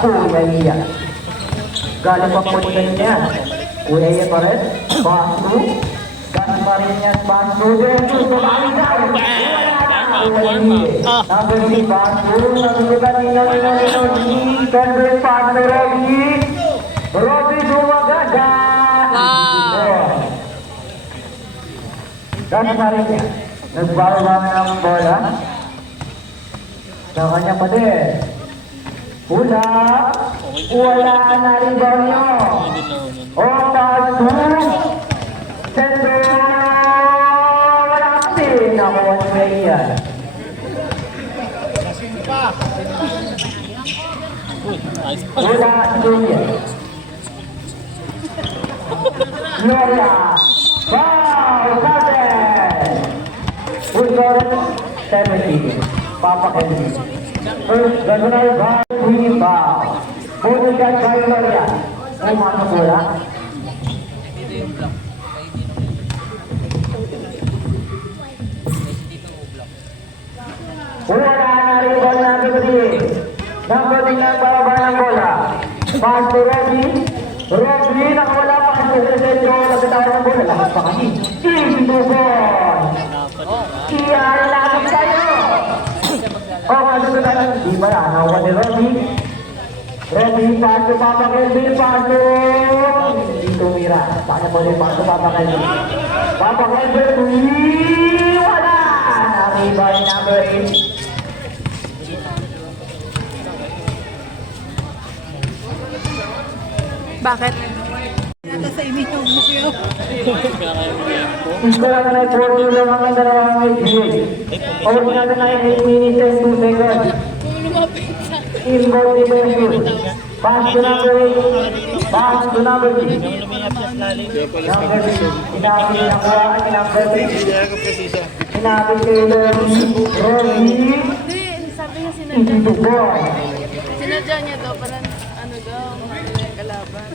Kuya Ian. Galing pa po din yan. Kuya Ian pa rin. Baso. Galing pa rin yan. Baso. Babae daw. Number 3, Baso. Nasusugan nila. Convert partner Robby. Robby Dumagada. Galing pa rin yan. Nagbawa ng bola. Sa kanya pa din. Hula. Wala na rin daw nyo. O, Baso. Sendo. Wala pa din. Nakuha ni Mayan. Hula. Julian. Gloria. Wow! Captain! Ulgaran 17. Papa Kelly. First, Governor by Viva. Pulikan by Gloria. Umano bola. Wala na rin bola number 3. Number 3 ang bababa ng bola. Pass to Robby. Robby, nakawala pa kasi sa sentro. Nagkatawa ng bola. Lakas pa kasi. Into ball. Iyara lang tayo. O, masusunod tayo. Di ba na? Nakuha ni Robby. Robby, pass to Papa Kelvin. Pass to... Hindi tumira. Saan na po rin pass to Papa Kelvin? Papa Kelvin. Wala. Nariba ni number 8. Bakit? Nata sa imitong mo kayo. Gusto natin ay 4 lang ang dalawang may bigay. Over natin ay 8 minutes and 2 seconds. Inbound defensive. Pass to number 8. Pass to number 3. Number 3. Inapit ang kuhaan ni number 3. Inapit kay Robby. Hindi, sabi niya sinadya. Into ball. Sinadya niya daw, parang ano daw, kalaban.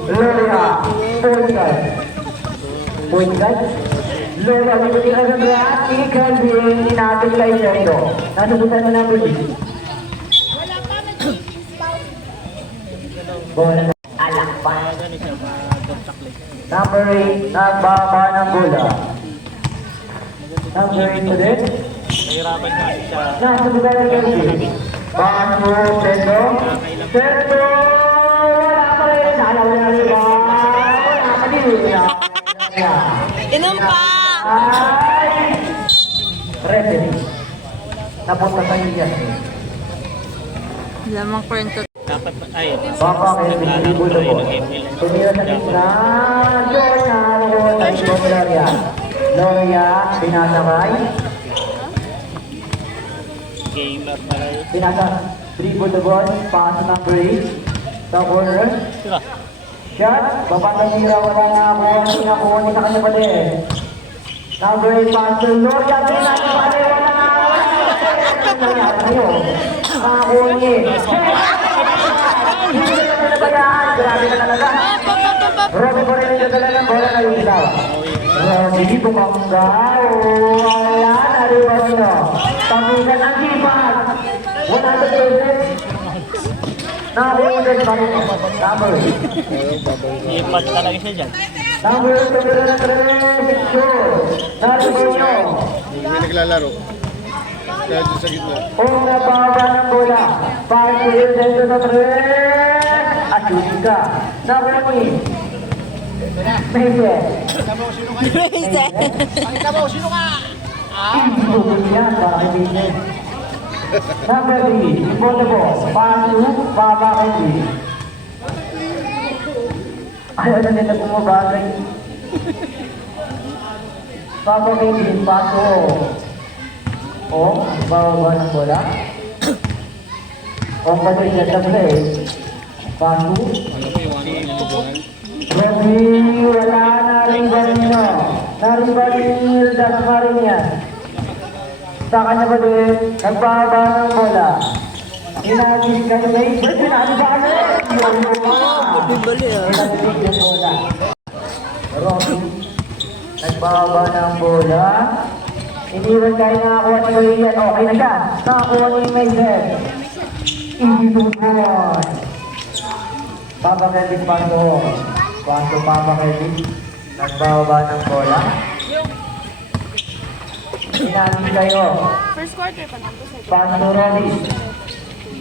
Gloria. Point guard. Point guard. Gloria. Hindi ka ng lahat. Ikan din. Inapit kay Sendo. Nasusunod na number 3. Bola na alakpan. Number 8, nagbaba ng bola. Number 8 ulit. Nahirapan nga siya. Nasa lugar ng Kelvin. Baso, Sendo. Sendo! Wala pa rin. Alaw na rin ba? Wala pa din. Inom pa! Ay! Referee. Napunta tayo dyan. Lamang kwento. Dapat ay. Papa Kelvin, libo na po. Tumira sa gitna. Gloria, nakuha ng Gloria. Gloria, pinasakay. Gamer pala yun. Pinasa, dribble the ball, pass number 8. Sa corner. Sira. Shot, babatang wala na ako. Nakuha ni sa kanya pa din. Number 8, pass to Gloria. Pinasakay, wala na ako. Nakakuha niya. Hindi na nabayaan. Grabe na talaga. Robby pa rin yung dala ng bola na yung ilaw. Robby, bumangga. Wala, nariba nyo. Tamugan ang kipas. 100%. Nakakuha din pa rin. Number. Ipat talaga siya dyan. Number 7 6. Nariba nyo. May naglalaro. Kaya dyan sa gitna. Una baba ng bola. Pag-ulit dito sa 3. At yun ka. Nakuni. Mese. Ibigay niya para kay Mese. Number 3. Ball the ball. Pasu. Baba kay Mese. Ayaw na nila bumabagay. Baba kay Mese. Pasu. O, bababa ng bola. O, pati siya sa play. Pasu. Robby, wala na rin ba ninyo? Nariba rin das pa rin yan. Sa kanya ba din, nagbaba ng bola. Inagis kayo na ito, sinabi ba ano? Yung bola. Robby, nagbaba ng bola. Iniwan kayo nakakuha ni Korean. Okay na siya. Nakakuha ni Mason. Inubuan. Papa Kelvin Paso. Paso Papa Kelvin. Nagbababa ng bola. Inani kayo. First quarter pa lang. Paso Robby.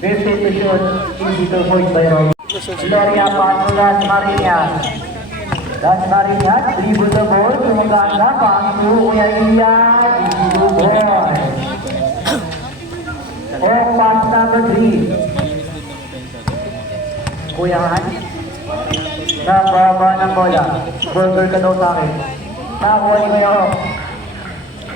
50 to shoot. 82 points by Robby. Gloria Paso Las Marinas. Las Marinas. Dribble the ball. Sumaganda. Paso. Kuya Ian. Inubuan. Oh, pass number 3. Kuya Han. Nababa ng bola. Burger ka daw sa akin. Nakuha niyo kayo.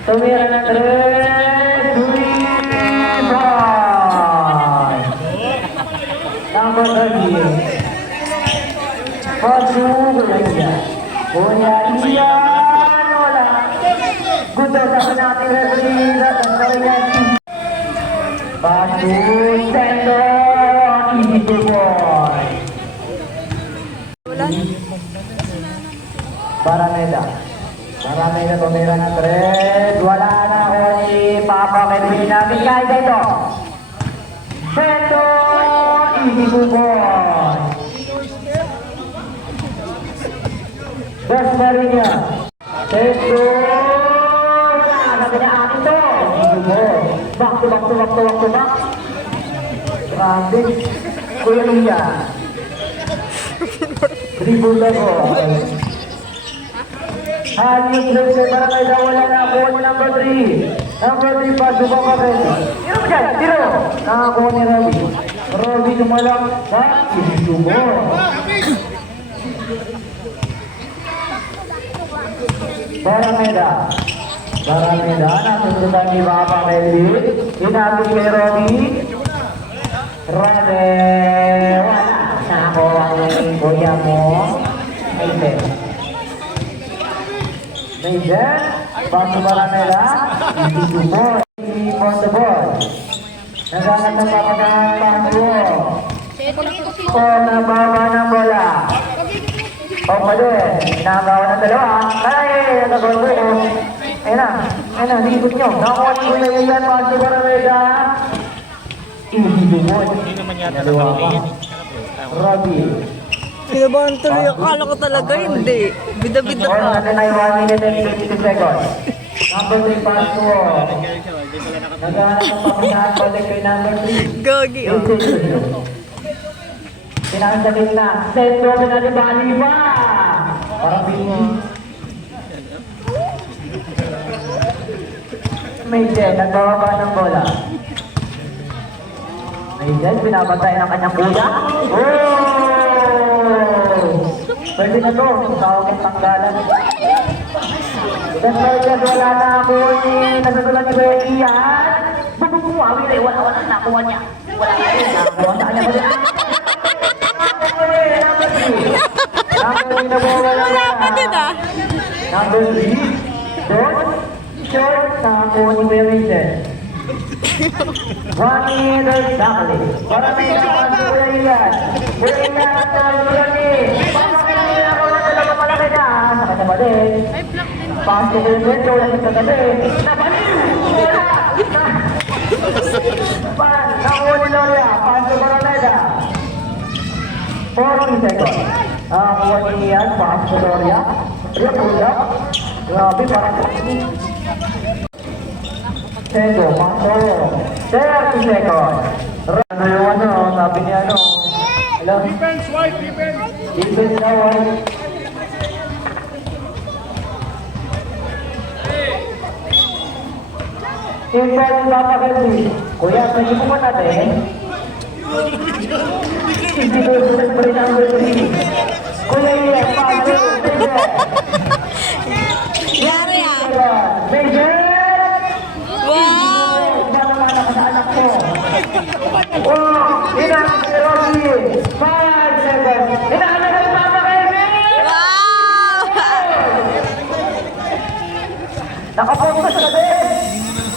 Tumira ng 3. Number 30. Pasu, Kuya Ian. Kuya Ian. Wala. Good daw sa natin referee. Ang kariyan. Pasu, sendo. Easy to boy. Barameda tumira ng 3. Wala na ako ni Papa Kelvin namin kahit ito. Sendo. Easy to boy. Dasmarinia. Sendo. Sabi niya akin to. Easy to boy. Back to back. Grabe. Kuya Luya. Dribble na ko. Halos lang sa barangay na wala na ako ni number 3. Number 3 pa, suba pa rin. Tiro mo dyan, tiro. Nakakuha ni Robby. Robby tumalak sa isisubo. Barameda, natutunan ni Papa Kelvin. Inabot kay Robby. Rane, wala. Nakakuha ni kuya mo. Aiden. Paso Barameda. Isisubo. On the ball. Naghanap ng papagaan Paso. O, nababa ng bola. O, pwede. Nakabawa ng 2. Ay, nagagawin ko. Ayun na, likod nyo. Nakakuha ni Kuya Ian, Paso Barameda. Isisubo. Hindi naman yata nakapagin. Robby. Kinabahan tuloy. Akala ko talaga hindi. Bida-bida Or ka. natin ay 1 minute and 52 seconds. Number 3 pass to naghahanap ng papagaan balik kay number 3. Gagi, oh. Sinasabit na. Sentro na ni Baliba. Parang bini. Maiden, nagbababa ng bola. Maiden, pinapatay ng kanyang kuya. Oh! Pwede na to, tawag ang tanggalan. Dahil wala na ako ni nasatulan ni Kuya Ian. Bumawin eh, wala na nakuha niya. Wala na rin, nakuha sa kanya ba niya? Number 3 na bola lang. Wala din ah. Number 3, short, nakakuha ni Kuya Vincent. 1 minute exactly. Para may naman sa Kuya Ian. Kuya Ian, nakakuha ni. Malaki na, sa kanya ba din? Ay, block din ba? Paso ko yung medyo, wala sa kanya din. Nakuha ni Gloria, Paso Barameda. 40 seconds. Nakuha ni Ian, Paso Gloria. Gloria. Grabe, parang Sendo, Paso. 30 seconds. Ano yung ano, sabi niya ano. Hello? Defense, white, defense. Defense na white. Impact yung Papa Kelvin. Kuya, pwede po ba natin? Hindi ko sulit pa rin ang Kelvin. Kuya, Ian, Paso, Major. Yari ah. Major! Wow! Iba naman ako sa anak ko. Oh, inaanak si Robby. 5 seconds. Inaanak si Papa Kelvin! Wow! Nakapokus ka din.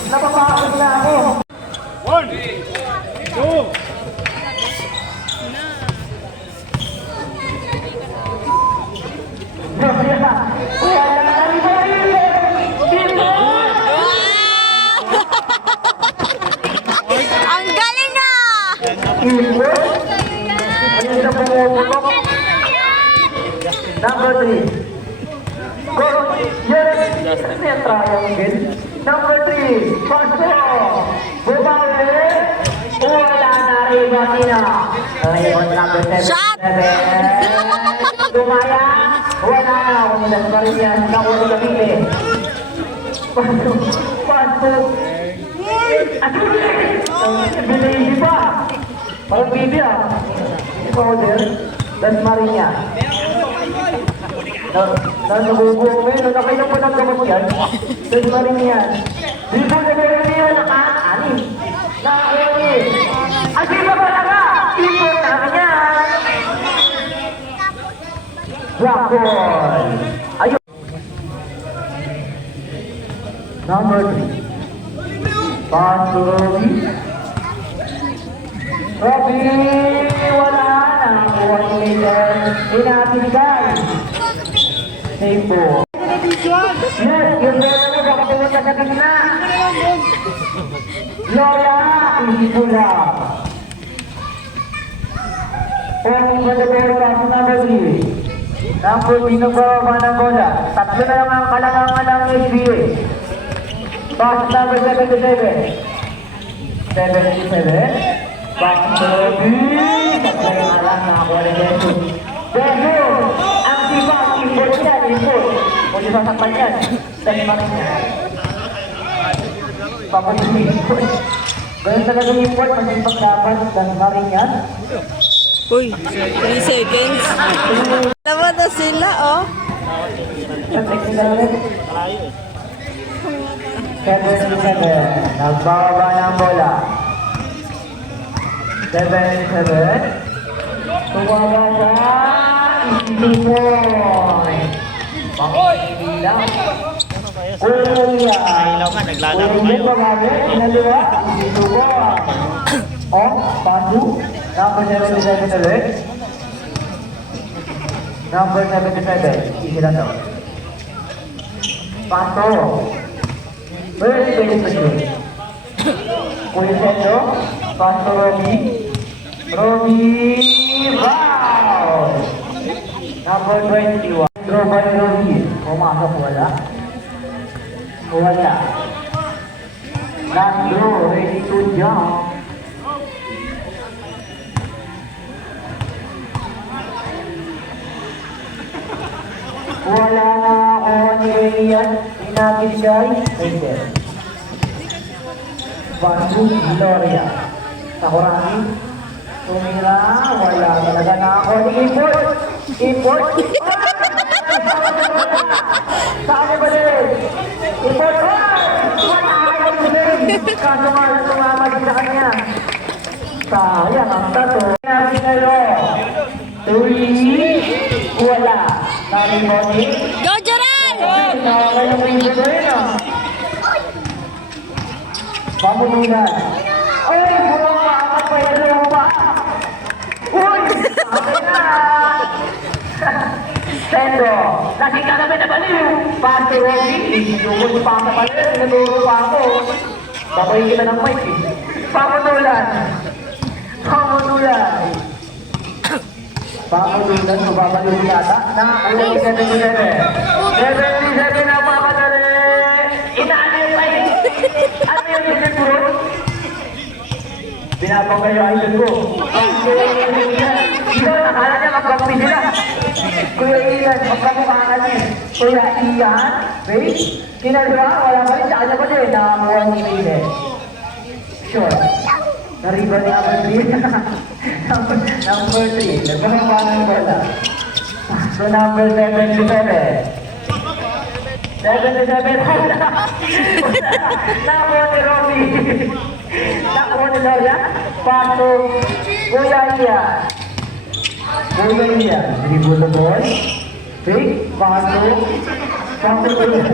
Napapakot na ako. 1, 2. Ang galing ah! Pumutok. Number 3. Yes, triangle. Number 3. Pasto. Bumawi. Wala na rin Martina. Ayun, number 7. Shot! Gumaya. Wala na. Umilas pa rin yan. Nakuha ni Kapili. Pasto. Pasto. Bibi pa. Parang bibi ah. Powder. Das Marinya. Naguguho mo yun. Nakailang pa ng gamot yan. Das Marinya. Dito na meron niya naka-anim. Naka-anim. At di ba talaga? Ito na yan. Black ball. Ayun. Number 3. Pass to Robbie. Robbie, wala na. Kuha ni Leader. Inabigay. Save ball. Yes, yung bola mo baka pumunta sa gitna. Lola, hindi ko lang. Pwede ba na pero pass to number 3. Number 3 nagbababa ng bola. Tatlo na lang ang kalangangan ng SBA. Pass number 77. 77. Pass to Robbie. Tatlo na lang nakakuha ni Jesus. Jesus! Ang sibak, import yan, import. Kung di sasaktan yan, dahil marin yan. Papasin import. Ganun talaga yung import, mag-import dapat, dahil marin yan. Uy, 3 seconds. Laban na sila, oh. Malayo eh. 77. Nagbababa ng bola. 77. Tumababa. Hindi point. Pang-hindi lang. Kuya. Nailaw nga, naglalaro kayo. Inaliwa. Hindi point. Oh, Pasu. Number 77 ulit. Number 77. Easy lang daw. Paso. First base position. Kuya Sendo. Paso Robbie. Robbie. Wow! Number 21. Throw by Robbie. Pumasok wala. Wala. Last throw. Ready to jump. Wala na ako ni Rian. Inabigay. Aiden. Pasu Gloria. Sakurani. Tumira. Wala talaga na ako ni Import. Import. Saan ba din? Import. Wala ayaw mo din. Kaso nga tumamag sa kanya. Sayang ang tato. Nabi kayo. 3. Wala. Nari mo ni. Go, Gerald! Nakakaya yung ringo na rin ah. Pamulunan. Ay, buwang pa. Pa yan lang pa. Uy! Okay na! Sendo, nakita namin na baliw. Paso Robbie, yung pa sa baliw. Naturo pa ako. Babay kita ng mic eh. Pamulunan. Pamulunan. Pamulunan, mababaliw yata. Nakakuha ni 77. 77 na papadali. Inaanay pa eh. Ano yung isip ko? Binabang kayo idol ko. Ito, nakala niya magkampi sila. Kuya Ian, magkamukhaan niya. Kuya Ian, wait. Kinalura, wala pa rin. Saka niya pa din. Nakakuha ni Mayle. Sure. Nariba ni number 3. Number 3. Nagkamukha ng bola. So number 77. 77. Nakuha ni Robbie. Nakuha ni Lola. Paso. Kuya Ian. Kuya Ian. Dribble the ball. Pick. Paso. Paso Kuya.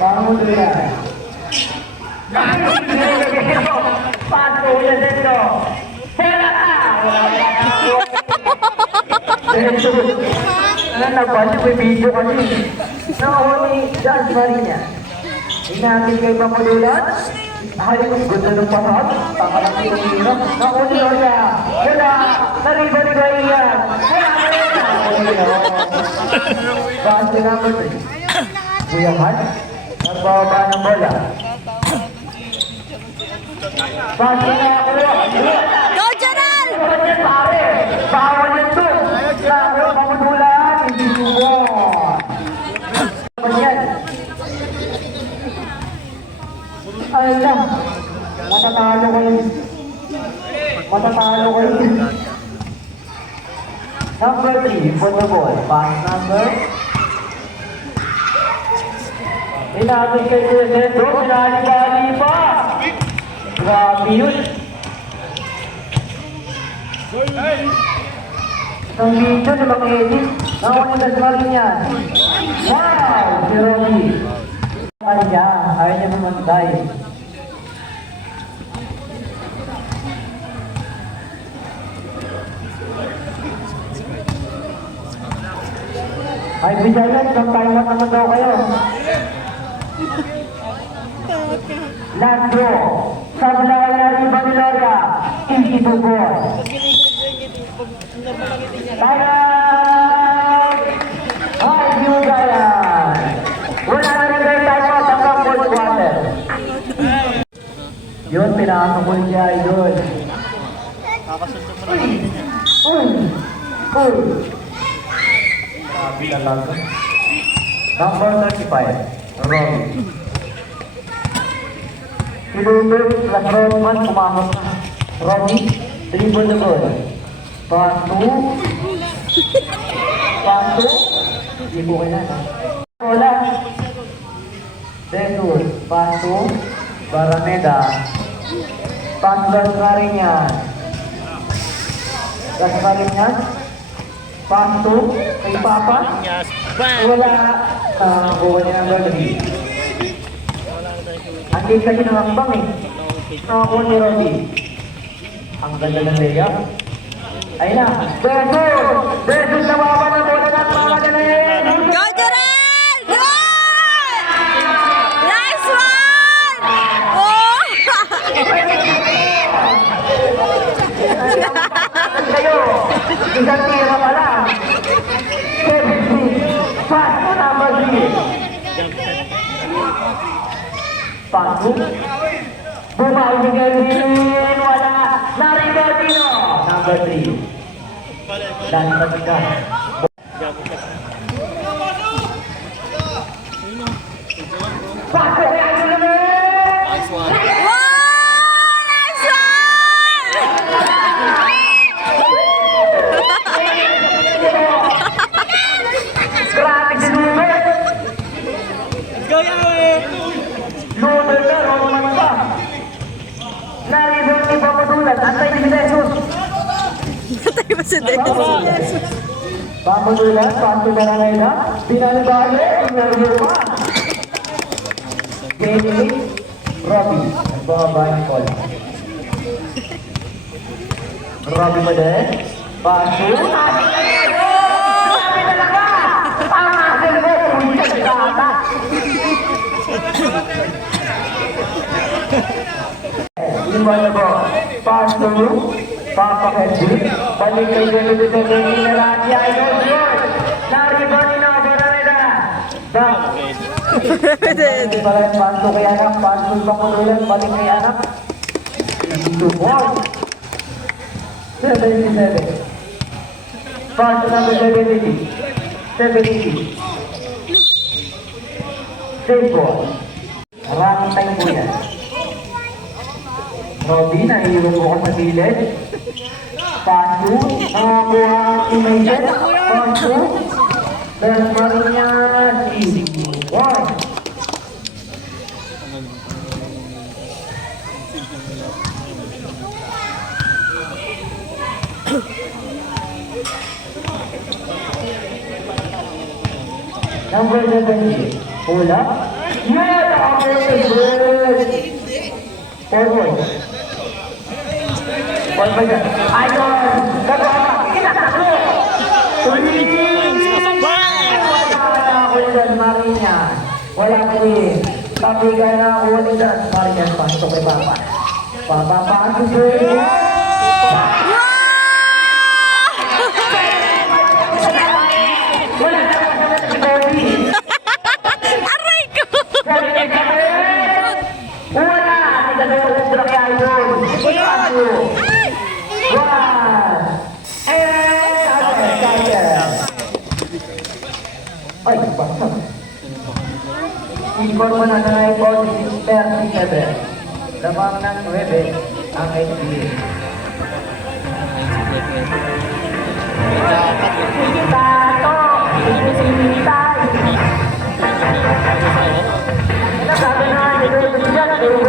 Paso Kuya. Paso Kuya Sendo. Pera ka! Sendo. Nagpasok may video kasi. Nakuha ni Jazz Marinya. Inakil kay Pamululan. Ay, gusto ng pahag. Pakalaki ng hirap. Nakunin mo siya. Wala. Nariba-riba iyan. Wala na yun. Basta number 3. Kuya Han. Nagbaba ng bola. Basta na kuya. Go, Gerald! Bawal yan pare. Bawal yan doon. Lalo pamudulan. Hindi subon. Yan. Ay lang. Matatalo ko yun. Matatalo ko yun. Number 3 for the ball. Pass number. Inabot kay Presidente. Pinali-bali pa. Grabe yun. Ang video na mag-edit. Nakunin na rin yan. Wow! Si Robbie. Ay niya. Ayaw niya mamantay. Ay, Bijayan, isang time out naman daw kayo. Last draw. Sablay na rin Baniloria. Easy to goal. Time! Ay, Bijayan. Wala na rin kayo time out hanggang fourth quarter. Yun, pinakakul niya, idol. Kakasundo mo na. Uy! Uy! Sabi talaga. Number 35, Robbie. Si Luther plus Rodman, kumamot na. Robbie, dribble the ball. Pass to. Pass to. Hindi po kailangan. Wala. Jesus, pass to. Barameda. Pass to Cariñas. Cariñas. Pass to. Kay Papa. Yes. Bang! Wala. Buwan niya ng Robbie. Ang kita niya ng akbang eh. Nakakuha ni Robbie. Ang ganda ng layup. Ayun na. Jesus! Jesus na baba na bola na pamagaling! Go, Gerald! Go! Nice one! Oh! Kayo! Isang tira pa lang. 70. Pass mo number 3. Paso. Bumawi ni Kelvin. Wala. Narito Tino. Number 3. Dan Patika. Paso kaya sila na. Wow! Nice one! Grabe si Lumer. Go, Yahweh! Lumer na. Roman pa. Narito ni Papadulan. Antay ni Jesus. Patay ba si Dennis? Papadulan. Paso na na na. Binalibali. Interview pa. Benedict. Robbie. Nagbaba ng bola. Robbie pa din. Paso. Grabe talaga! Ang asin mo! Bulitan sa ata! Iwan na po. Paso. Papa Henry. Balik kay Benedict na rin na lahat niya. Idol yun! Nariba ni na. Barameda. Back. Hindi pala yung paso kay anak. Paso pang kutulan. Balik kay anak. 2-1. 77. Paso number 70. 70. Safe ball. Maraming time po yan. Robbie, nahihirap po ka sa gilid. Paso. Nakakuha ang teammate. Paso. Dan Mariñas. Easy. 1. Number 70. Pull up. Yeah, number good. 4 points. 1 by that. Idol. Nagawa ka. Kinakako. 3. Wala ko dyan, Mariñas. Wala ko eh. Papigan na ulit na. Marian, pasok kay Papa. Papa, pasok kay Wala na ako sa si Bobby. Aray ko! Wala! Hindi ka na yung ultra kaya yun. Pasok. One. Ay, pasok. Informo na na ito si Percy Ever. Lamang ng 9 ang NBA. Tato! Hinihintay! Sabi na, ito yung siya, pero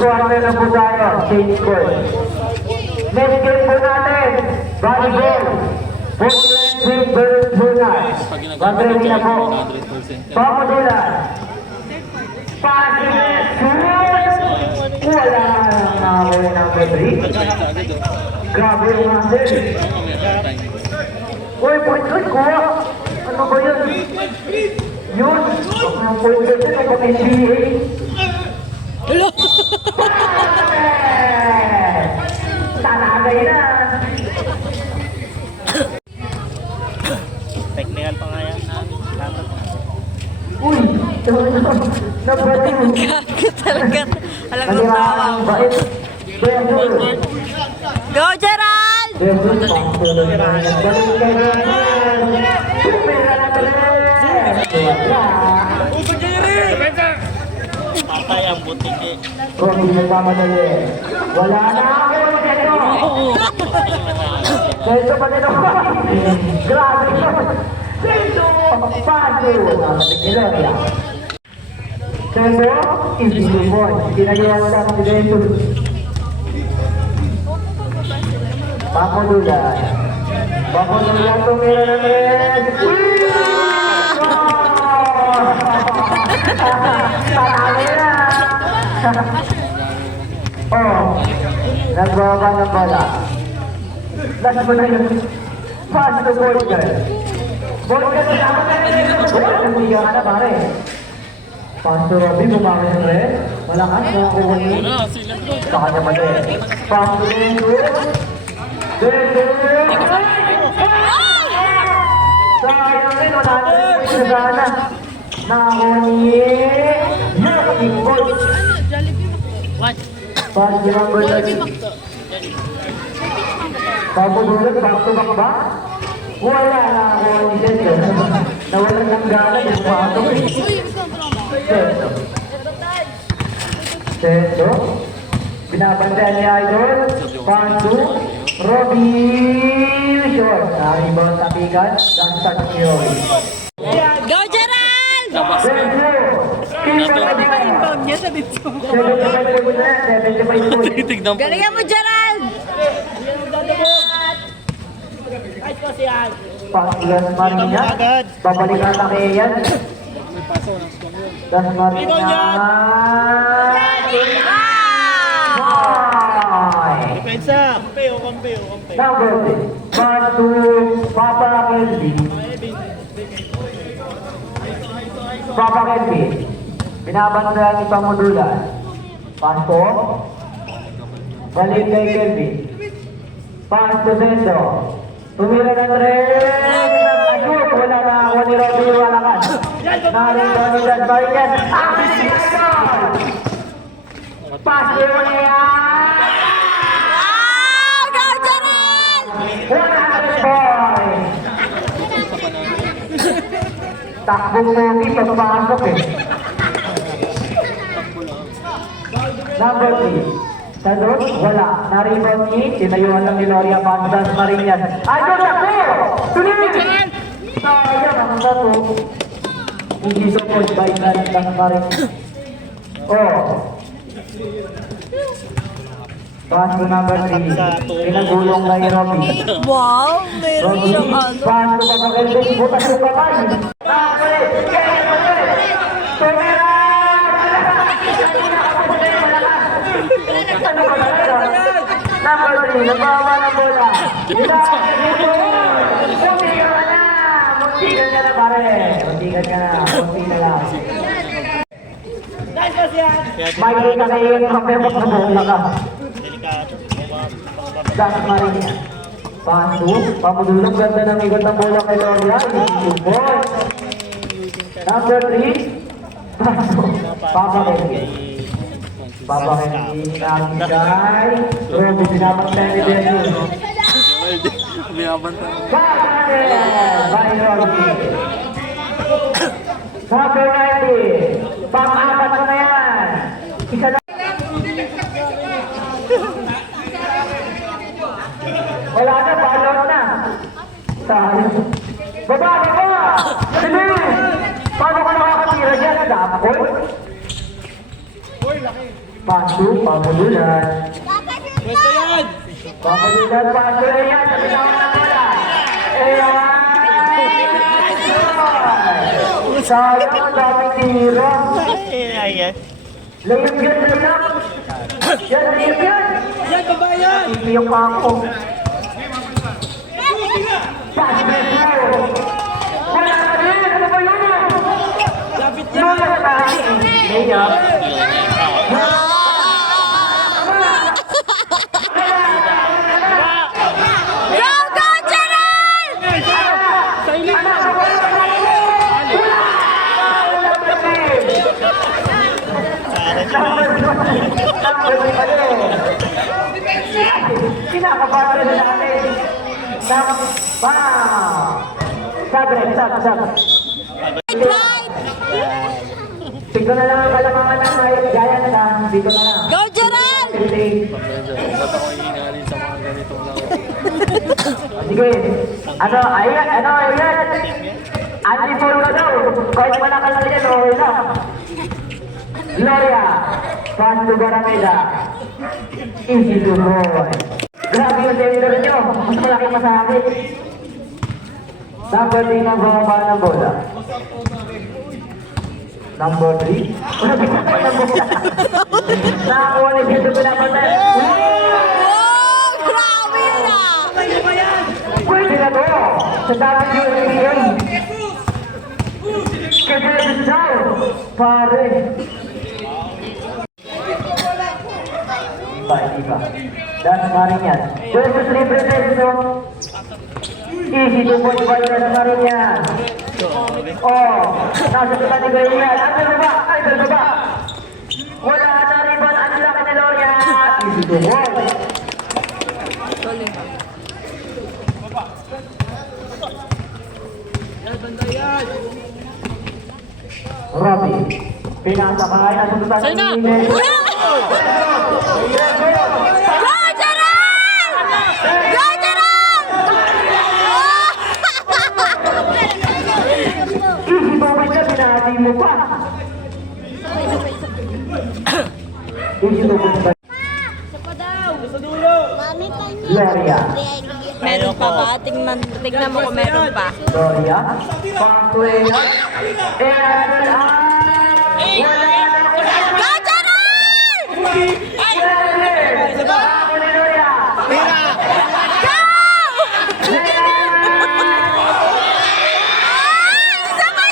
quarter na po tayo, change court. Next game po natin, volleyball. Portland versus Brunei. Mag-ready na po. Pamudulan. Passes. Wala nang nawala ng Pedri. Grabe yung master. Uy, point guard, kuha. Ano ba yun? Yun. Ang point guard yun, ang NBA. Talagay na. Technical pa nga yan. Uy, nabating. Gago talaga. Alam ko tawa. Ang bait. Bendor. Go, Gerald! Bendor, pangtuloy na. Balik ka na. Pumira na tayo. Patay ang butik eh. Kung hindi nagmamadali. Wala na ako dito. Dito pa dito. Grabe ko. Dito. Pado. Nakatigilera. Dito. Hindi mo. Tinagawa sa akin dito. Pamudulan. Pamudulan tumira na rin. Tatali na. Oh, nagbaba ng bala. Last mo na yun. Pass to ball girl. Ball girl, dapat na rin. Nagbiga ka na pare. Pass to Robby, bumawi na rin. Malakas, nakakuha niyo. Sa kanya pa rin. Pass to Bendor. Bendor. Sayang rin, wala na rin sa sana. Nakakuha niya. Yung ball. What? Pass to number 3. Pamudulan, back to back ba? Wala na ako ni Jento. Nawalan ng gana yung pato. Jento. Jento. Binabantayan ni Idol. Pandu. Robby. Short. Rebound sa pikat. Dan touch ni Robby. Go, Gerald! Jento. Keeper na din. Inbound niya sa dito. 75 na. Galingan mo, Gerald! Panglas Marinya. Babalikan na kaya yan. Das Marinya. Depensa! Kampe o kampe o kampe. Number 3. Pass to Papa Kelby. Papa Kelby. Binabantayan ni Pamudulan. Pass to. Balik kay Kelby. Pass to Zendo. Tumira ng 3. Ayun, wala na ako ni Robby Walakan. Narito ni Dan Marian. Pass to mo yan. Go, Gerald! 100 points! Takbong Mogi pagpasok eh. Number 3. Sa doon, wala. Na-rebound ni, tinayuan lang ni Loria Pandas Marinas. Ayun ako! Tuloy! Sayang ang sato. Hindi support by Dan Marinas. Oh. Pass to number 3. Pinagulong kay Robby. Wow, meron Robby, siyang ano. pass to Papakilbis. Butas yung kamay. Nakakuli. Kaya naman. Tumira! Ano ba talaga? Number 3. Nagbawa ng bola. Muntikan ka na pare. Muntikan ka na. Munti na lang. May hindi ka kayo yung kapemot na bola ka. Delikado. Das Maria. Paso. Pamudulong ganda ng igot ng bola kay Loria. Good boy. Number 3. Paso. Papa Kenny. Papa Kenny. Namin kay. Robby, sinabang tayo ni Dennis. Bakit? By Robby. Number 90. Pang-apat mo na yan. Isa na. Wala na, follow na. Tayo. Baba, baba! Sige! Paano ka nakakatira dyan? Dapol? Paso, pamululan. Pamululan, paso na yan. Sabi na ako na bola. Sayang, ang daming tira. Ayan. Layap yan, layap. Yan, layap yan. Yan, kabayan. Ipiyok pa ako. Pass, Pedro. Wala ka rin. Ano ba yun? Lapit yan. Layap. Go, go, Gerald! Kinakabahan na natin. Sabre, sab. Tingko na lang ang kalamangan ng gaya na. Dito na lang. Go, Gerald! Sige. Ayan. Anti-foul ka daw. Kahit malakal na yan, okay lang. Gloria. Pass to Garameda. Easy to boy. Grabe yung tender nyo. Mas malaki pa sa akin. Number 3 na bumaba ng bola. Number 3. Wala ba yung bola? Nakakuha na siya ito pinapatay. Wow, grabe na! Pwede na to. Sa WNBA. Kasi daw. Pare. Iba. Das Mariñas. Versus Libre Tenso. Easy to point by Das Mariñas. Oh, nasa kita ni Gaya. Ay, baba. Wala na riban. Ang laki ni Loria. Easy to point. Robby. Pinasakay ang sundutan ni Ines. Go, Gerald! Go, Gerald! Easy to point na pinahati mo pa. Easy to point ba? Gloria. Meron pa ba? Tingnan mo kung meron pa. Gloria. Pangtuela. Go, Gerald! Go! Isa pa,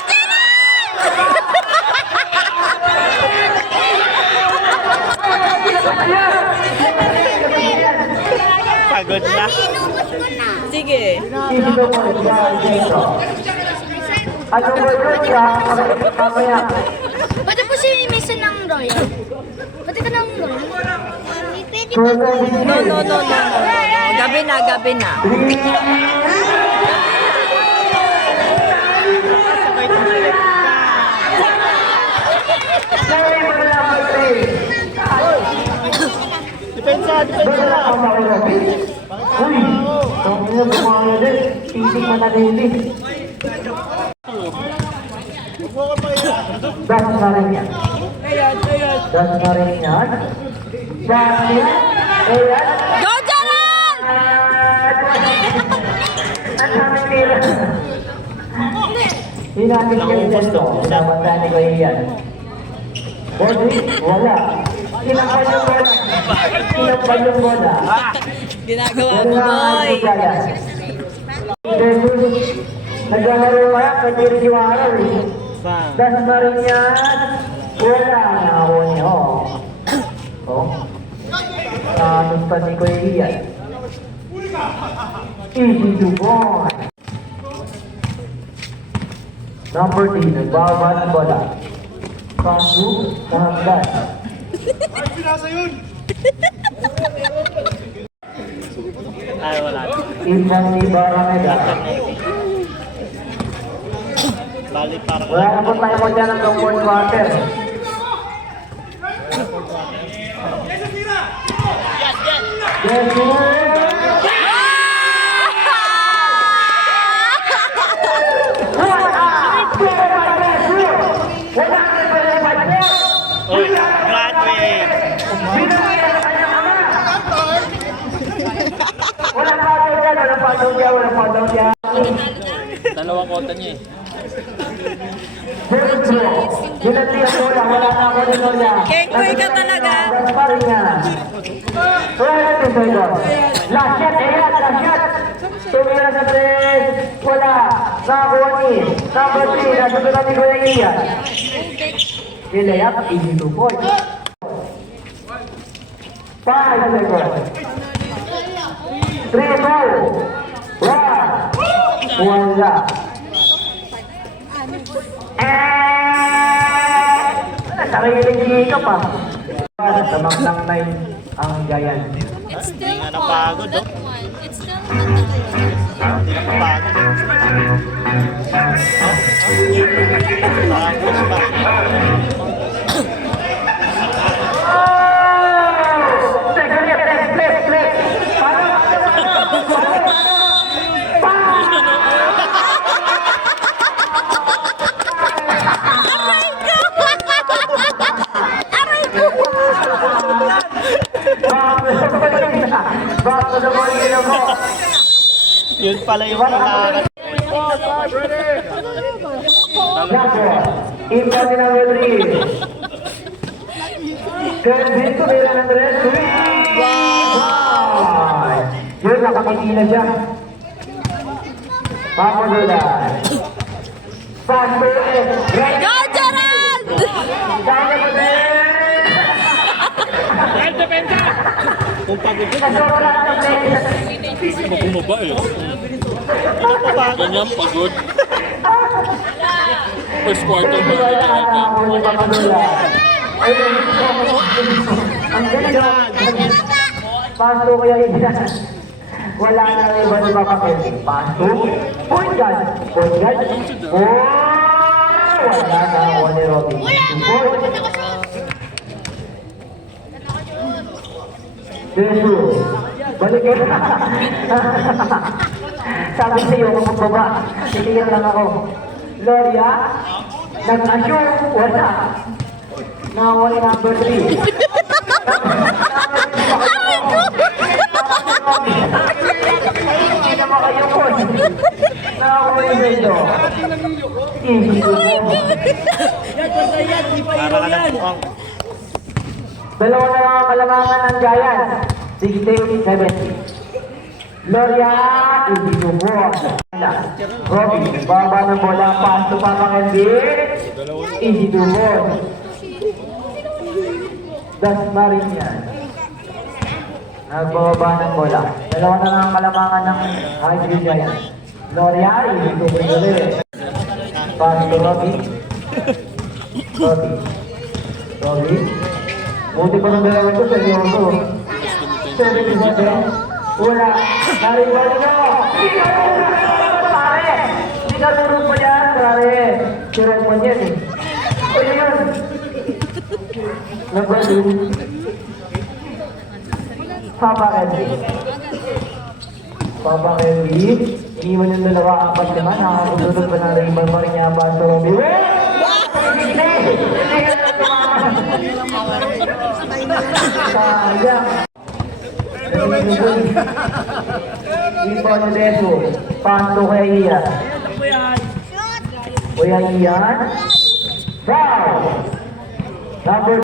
Pagod na. Sige. Easy to point ba? Ano ba yun siya? Mamaya. Pwede po si Mason ng Royal? Pwede ka ng Royal? Pwede So, No. Gabi na. Depensa. Uy, tawag niya bumaya din. Pitik manalili. Das Mariñas. Das Marinas. Dahil, ayan. Go, Gerald! Ang dami nila. Hinagin niya dito. Pinapata ni Kuya Ian. Body, wala. Sinakpan yung bola. Sinakpan yung bola. Ginagawa Wala mo, na boy. ang kaya. Jesus, naglalaro ka, katiri si Waraw eh. Bang. Das Marinas, wala na ako niyo. Oh. Anong pa ni Kuya Ian? Easy to boy. Number 3, nagbaba ng bola. Pasu, kahagdan. Ay, wala. Ibang ni Barameda. Balik parang Wala na po tayo mo dyan ng fourth quarter. Yes, Uy, graduate. Walang pataw dyan, walang pataw dyan, walang pataw dyan. Dalawang kota niya eh. Ginatiyan mo lang, wala na ako nito niya. Kengkoy ka talaga. Pa rin niya. Wala na ito ito. Last shot, ayan, last shot. Tumira sa tres. Wala. Nakakuha ni. Number 3, nasunod natin ko yung iya. Nilayap, easy to point. 5 seconds. 3, 2, 1. Wala. Sarili ka pa. Tamang lang 9 ang Giants. It's Hindi still nga fun. napagod, That oh. one. It's still fun. Hindi na papagod. Parang push back. Second hit, flip. Back to the ball, you know. Yun pala yung kailangan. Yapo, incoming number 3. Kelvin Tumira ng red. Wow! Yun, nakakiti na siya. Papagulan. Fast break. Right. Go, Gerald! Kaya mo din. Kung pagod yun, Nasuro lang ang play. Bumaba eh. Ganyan pagod. First quarter ba? Wala na ako ni Papagulan. Ayun. Ang galing. Pasto kaya isa. Wala na rin iba ni Papakil. Pasto. Point guard. Oh! Wala na ako ni Robby. Jesus. Balikin na. Sabi sa'yo, magbaba. Titigil lang ako. Gloria. Nag-assure. Wala. Nawala number 3. Hindi na makayukon. Nakawala yung medyo. Easy to go. para ka nagpuang. Dalawa na lang ang kalamangan ng Giants. 16-17. Gloria, easy to go. Robby, baba ng bola. Pass to Papang Envy. Easy to go. Das Marinas. Nagbababa ng bola. Dalawa na lang ang kalamangan ng Highview Giants. Gloria, easy to go ulit. Pass to Robby. Robby. Buti pa ng dalawa ito, seryoso. 77. Wala. Naribali na. Pare. Hindi ka turong pa yan, pare. Turong pa yan eh. O yun. Number 2. Papa Henry. Papa Henry. Iniwan yung dalawa, 4-5. Nakakasunod pa ng Rainbow Marinya, Pasto Robby. Hindi ka na tumakas. Sayang. Rebound ni Deso. Paso kay Ian. Kuya Ian. Foul. Number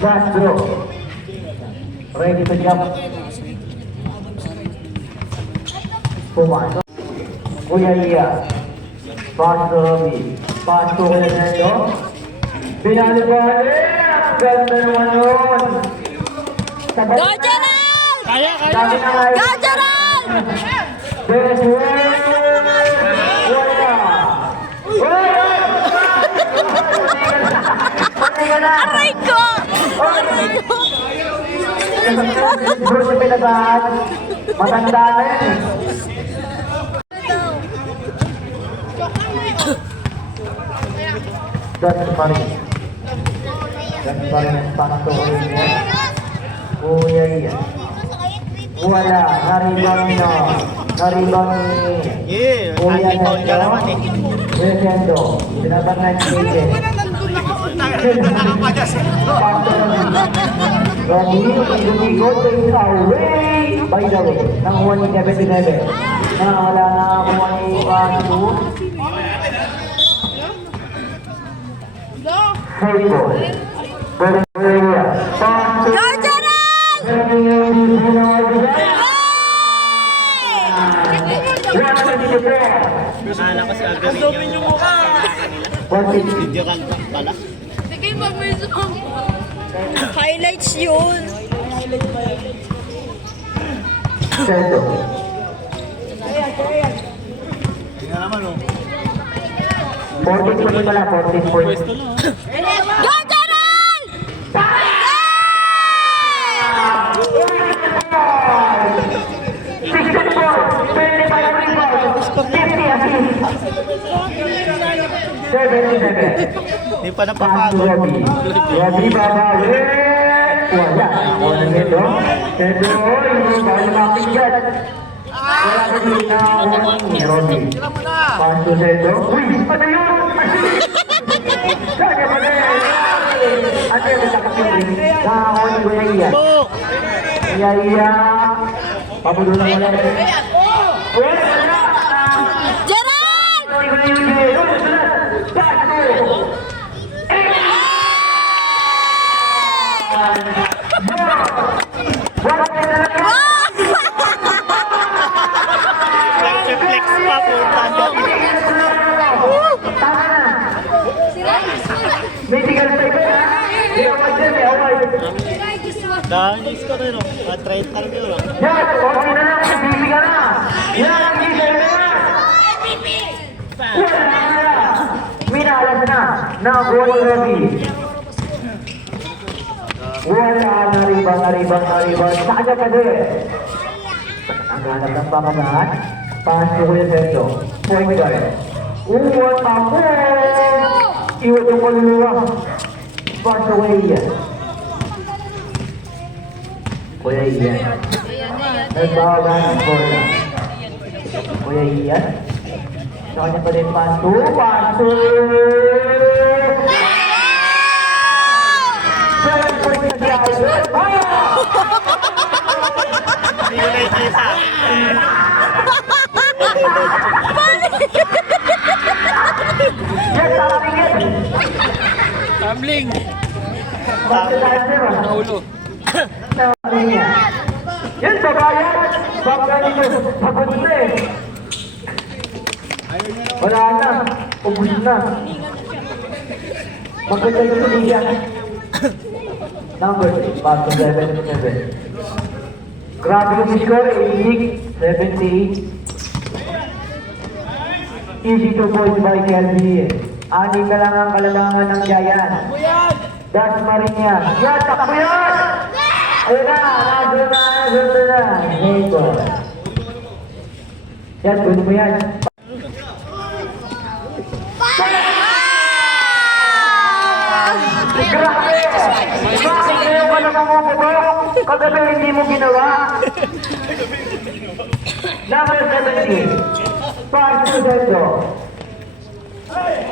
Castro. Ready to jump. Pumasok. Kuya Iya. Pass to Robbie. Pass to Kuya Nando. Binali-bali. Ganda naman yun. Sabay- Go, Gerald! Kaya, kaya. Sabi na nga Go, Gerald! Best way. Wala. Wala. Pati ka na. Aray ko! Aray ko! Siguro sa pinagahan. Matanda na yan eh. That's funny. That's funny ang pasto ko rin yan. Kuya yan. Wala. Naribang nyo. Naribang ni... Yeah, Kuya anti-foul ka naman eh. Resendo. Sinabangan ni Kike. Pasto Robbie, Domingo takes away. By the way, nakuha ni Kevin Dinebe. Wala na nakakuha ni Pasto. Faithful. Pero Pasto. Go, Gerald! Akala ko si Agarin yung video call pala. Sige, pag may zoom. Highlights yun. Sendo. Tingnan naman oh. 14 points pala, 14 points. Go, Gerald! 16 points, 25 rebounds, 50 assists. 77. Hindi pa Pass to napapagod. Robbie. Robbie babawi. Wala. Wala nito. Sendo, hindi ba yung makikita? Wala ka din na ni Robbie. Pass to Sendo. Uy, ano yun? Kaya ba na yan? Ano yung nakakapili? Nakakakuha ni Kuya Iya. Kuya Iya. Papulo na wala. Uy, wala. Gerald! Kuya Iya. Pass to. Flex pa punta. Medical type na. Hindi ako mag-dyan eh. Okay. Dahil ko rin oh. Try talaga yun oh. Yan! Okay na lang. MVP ka na. Yan! MVP ka na. Wala na. Minalas na. Nakuha ni Robbie. Wala. Naribang. Sa kanya ka din. Ang hanap ng pamagaan. Pass to Kuya Sergio. Point guard. Uwan ako. Iwan yung kaluluwa. Pass to Kuya Ian. Kuya Ian. Nagbawagan ng bola. Kuya Ian. Sa kanya pa din pass to. Seven points na siya. Hindi ko nakikita. Yes, taking it. Tumbling! Bakit tayo sila? Naulo. Yan, babayan! Bakit nyo? Pagod na eh. Wala na. Ubus na. Maganda yung tuligan. Number 6, back to 7-7. Grabe yung score, 88-78. Easy to points by Kelby. Ani ka lang ang kalalangan ng Giant. Das Marinia. Yan, takbo yan! Ayun na, nasa na. Ito. Yan, gawin mo yan. Grabe! Grabe yung ka mamumubok. Kagabi hindi mo ginawa. Number 17. Pass to Sergio.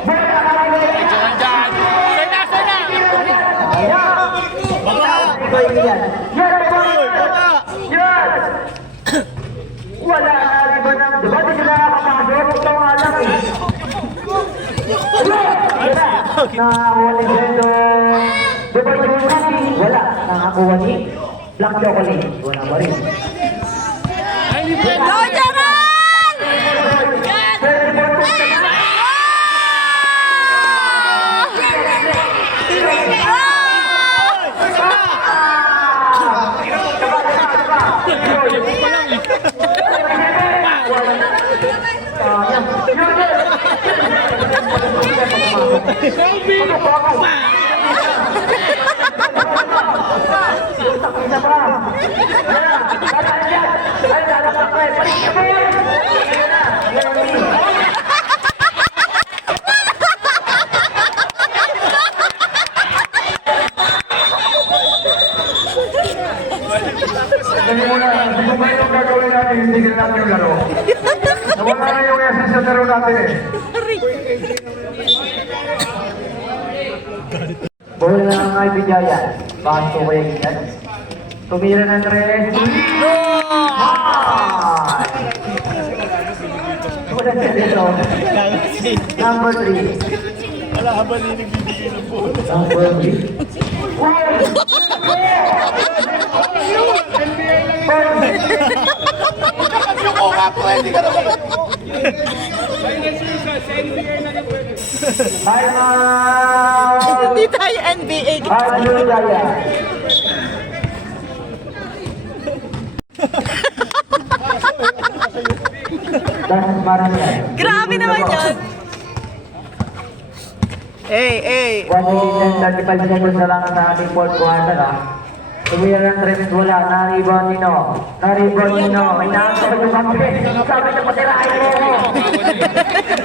Bola ka lang ulit. Dyan. Sana! Ayan. Yan! Wala na rin ba nang... Diba di sila nakapasok? Ito nga lang eh. Wala! Nakakuha ni Brendo. Diba yung natin? Wala. Nakakuha ni Black Chocolate. Wala pa rin. Go, Jaran! Dali muna, ano ba yung gagawin natin? Hindi ka natin yung laro. Nawala na yung essence sa laro natin eh. Bola na ang ay Bijaya. Bakit ko kaya ganyan? Tumira ng 3. Wala siya dito. Number 3. Wala ka ba niligbibigay ng buo? Number 3. Hindi tayo NBA. Grabe naman yan. Eh. 1 minute and 35 seconds na lang sa ating fourth quarter ah. Tumira ng 3 wala, na-rebound Nino. Na-rebound Nino. May nakakabag yung kapit. Sabi niya patirahin mo ako.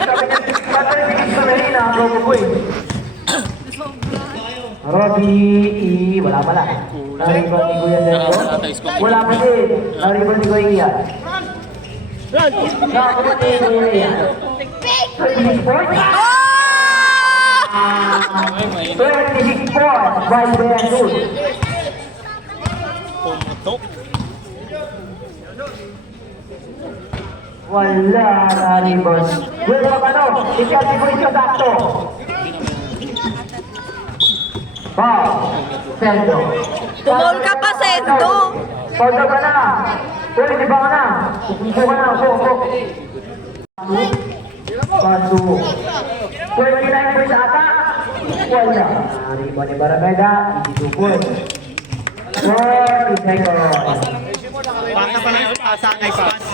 Sabi niya, patirinig sa rin na ako po eh. Robbie, wala pala. Na-rebound ni Kuya Sergio. Wala pa din. Na-rebound ni Kuya Ian. Nakakabag ni Kuya Ian. 26 points. 26 points by Beandul. Pumutok. Wala na rebound. Well, ano? Ikalti po ito sakto. Wow. Sendo. Tumol ka pa, Sendo. Pagka ka na. Uy, di ba ka na? Upo ka na. Upo. Pasu. 29 points ata. Wala. Rebound ni Barameda. 22 points. 40 seconds. Bata pa lang yung pasa kay pass.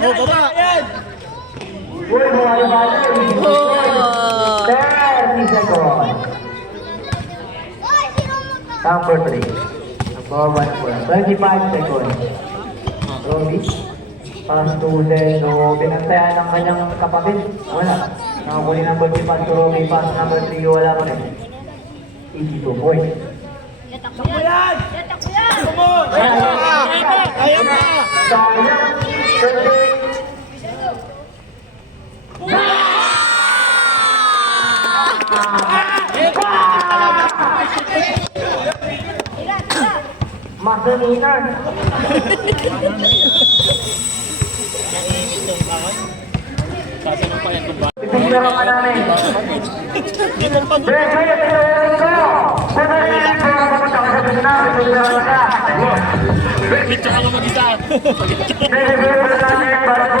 Oh, baba! Uy, mga ibala. 30 seconds. Number 3. Number 1 po. 25 seconds. Robbie. Pass to Leno. Binantayan ng kanyang kapatid. Wala. Nakakuli ng ball si Pass to Robbie. Pass number 3. Wala pa rin. 82 points. Ayaw na! Sayang. 30. Masanina. Sasanong pa yan kung ba? Pipigyan ka namin. Bebe, pinawin ko. Pinawin ko. Pumunta ka sa Vietnam. Pipigyan ka. Picture ako mag-isa. Bebe, pinawin ko.